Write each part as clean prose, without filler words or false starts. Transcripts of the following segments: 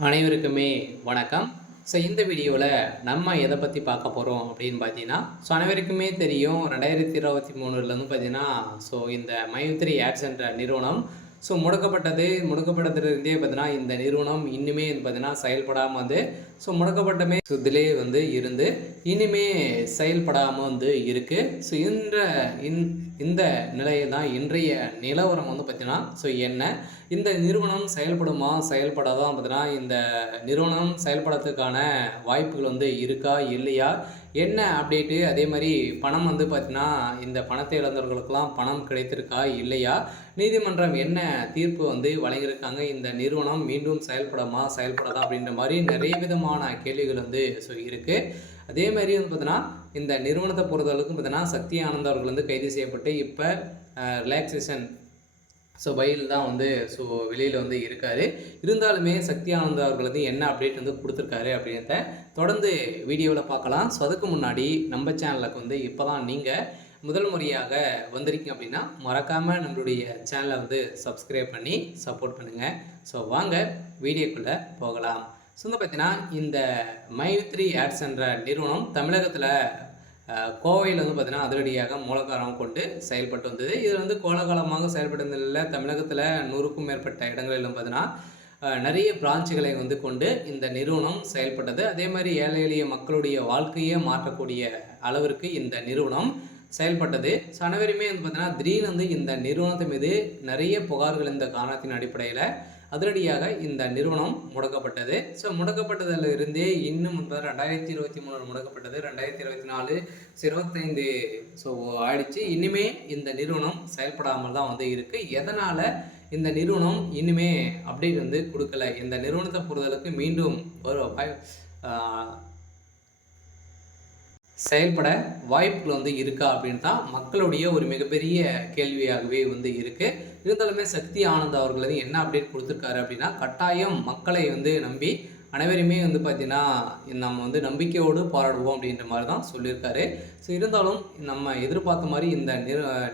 அனைவருக்குமே வணக்கம். இந்த வீடியோவில் நம்ம எதை பற்றி பார்க்க போகிறோம் அப்படின்னு பார்த்தீங்கன்னா, அனைவருக்குமே தெரியும் 2023லேருந்து பார்த்தீங்கன்னா, இந்த மைத்ரி ஆட்ஸ் என்ற நிறுவனம் முடக்கப்பட்டதுலேருந்தே பார்த்தீங்கன்னா, இந்த நிறுவனம் இன்னுமே பார்த்தீங்கன்னா செயல்படாமல் வந்து முடக்கப்பட்டமே இதிலே வந்து இருந்து இனிமே செயல்படாமல் வந்து இருக்குது. இந்த நிலையில் தான் இன்றைய நிலவரம் வந்து பார்த்தீங்கன்னா என்ன இந்த நிறுவனம் செயல்படுமா செயல்படாதான் பார்த்தீங்கன்னா இந்த நிறுவனம் செயல்படுறதுக்கான வாய்ப்புகள் வந்து இருக்கா இல்லையா, என்ன அப்டேட்டு, அதே மாதிரி பணம் வந்து பார்த்தீங்கன்னா இந்த பணத்தை இழந்தவர்களுக்கெல்லாம் பணம் கிடைத்திருக்கா இல்லையா, நீதிமன்றம் என்ன தீர்ப்பு வந்து வழங்கியிருக்காங்க, இந்த நிறுவனம் மீண்டும் செயல்படாதா அப்படின்ற மாதிரி நிறைய விதமான கேள்விகள் வந்து இருக்குது. அதே மாதிரி வந்து பார்த்தீங்கன்னா இந்த நிறுவனத்தை பொறுத்தளவுக்கு பார்த்தீங்கன்னா சக்தி ஆனந்த் அவர்கள் வந்து கைது செய்யப்பட்டு இப்போ ரிலாக்ஸேஷன் பயில் தான் வந்து வெளியில் வந்து இருக்கார். இருந்தாலுமே சக்தி ஆனந்த் அவர்கள் வந்து என்ன அப்டேட் வந்து கொடுத்துருக்காரு அப்படின்றத தொடர்ந்து வீடியோவில் பார்க்கலாம். அதுக்கு முன்னாடி நம்ம சேனலுக்கு வந்து இப்போ தான் நீங்கள் முதல் முறையாக வந்திருக்கீங்க அப்படின்னா மறக்காமல் நம்மளுடைய சேனலை வந்து சப்ஸ்கிரைப் பண்ணி சப்போர்ட் பண்ணுங்கள். வாங்க வீடியோக்குள்ளே போகலாம். பார்த்தீங்கன்னா இந்த மைத்ரி ஆட்ஸ் என்ற நிறுவனம் தமிழகத்தில் கோவையில் வந்து பார்த்தீங்கன்னா அதிரடியாக மூலகாரம் கொண்டு செயல்பட்டு வந்தது. இதில் வந்து கோலகாலமாக செயல்பட்டதில் தமிழகத்தில் 100க்கும் மேற்பட்ட இடங்களிலும் பார்த்தீங்கன்னா நிறைய பிரான்ச்சுகளை வந்து கொண்டு இந்த நிறுவனம் செயல்பட்டது. அதே மாதிரி ஏழை எளிய மக்களுடைய வாழ்க்கையை மாற்றக்கூடிய அளவிற்கு இந்த நிறுவனம் செயல்பட்டது. அனைவருமே வந்து பார்த்தீங்கன்னா திடீர்னு வந்து இந்த நிறுவனத்தின் மீது நிறைய புகார்கள் இந்த காரணத்தின் அடிப்படையில் அதிரடியாக இந்த நிறுவனம் முடக்கப்பட்டது. முடக்கப்பட்டதில் இருந்தே இன்னும் 2023 முடக்கப்பட்டது, 2024 25 ஆயிடுச்சு. இனிமே இந்த நிறுவனம் செயல்படாமல் தான் வந்து இருக்குது. எதனால் இந்த நிறுவனம் இனிமே அப்டேட் வந்து கொடுக்கல, இந்த நிறுவனத்தை பொறுத்தளவுக்கு மீண்டும் செயல்பட வாய்ப்புகள் வந்து இருக்கா அப்படின்னு தான் மக்களுடைய ஒரு மிகப்பெரிய கேள்வியாகவே வந்து இருக்குது. இருந்தாலுமே சக்தி ஆனந்த் அவர்கள் வந்து என்ன அப்டேட் கொடுத்துருக்காரு அப்படின்னா, கட்டாயம் மக்களை வந்து நம்பி அனைவருமே வந்து பார்த்திங்கன்னா நம்ம வந்து நம்பிக்கையோடு போராடுவோம் அப்படின்ற மாதிரி தான் சொல்லியிருக்காரு. இருந்தாலும் நம்ம எதிர்பார்த்த மாதிரி இந்த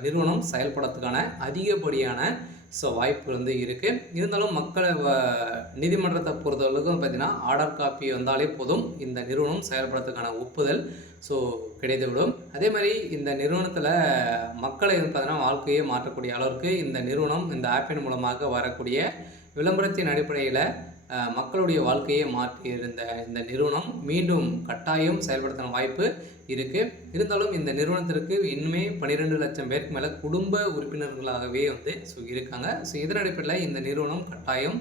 நிறுவனம் செயல்படுறதுக்கான அதிகப்படியான வாய்ப்பு வந்து இருக்குது. இருந்தாலும் மக்களை நீதிமன்றத்தை பொறுத்தளவுக்கு பார்த்திங்கன்னா ஆர்டர் காப்பி வந்தாலே போதும் இந்த நிறுவனம் செயல்படுறதுக்கான ஒப்புதல் கிடைத்துவிடும். அதே மாதிரி இந்த நிறுவனத்தில் மக்களை பார்த்தீங்கன்னா வாழ்க்கையை மாற்றக்கூடிய அளவிற்கு இந்த நிறுவனம் இந்த ஆப்பின் மூலமாக வரக்கூடிய விளம்பரத்தின் அடிப்படையில் மக்களுடைய வாழ்க்கையை மாற்றியிருந்த இந்த நிறுவனம் மீண்டும் கட்டாயம் செயல்படுத்தின வாய்ப்பு இருக்குது. இருந்தாலும் இந்த நிறுவனத்திற்கு இன்னுமே 12 லட்சம் பேருக்கு மேலே குடும்ப உறுப்பினர்களாகவே வந்து இருக்காங்க. இதன் அடிப்படையில் இந்த நிறுவனம் கட்டாயம்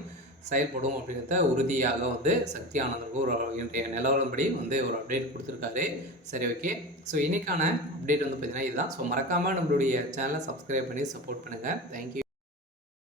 செயல்படும் அப்படின்றத உறுதியாக வந்து சக்தி ஆனந்துக்கு ஒரு இன்றைய நிலவரப்படி வந்து ஒரு அப்டேட் கொடுத்துருக்காரு. சரி, ஓகே. இன்றைக்கான அப்டேட் வந்து பார்த்திங்கன்னா இதுதான். மறக்காமல் நம்மளுடைய சேனலை சப்ஸ்கிரைப் பண்ணி சப்போர்ட் பண்ணுங்கள். தேங்க்யூ.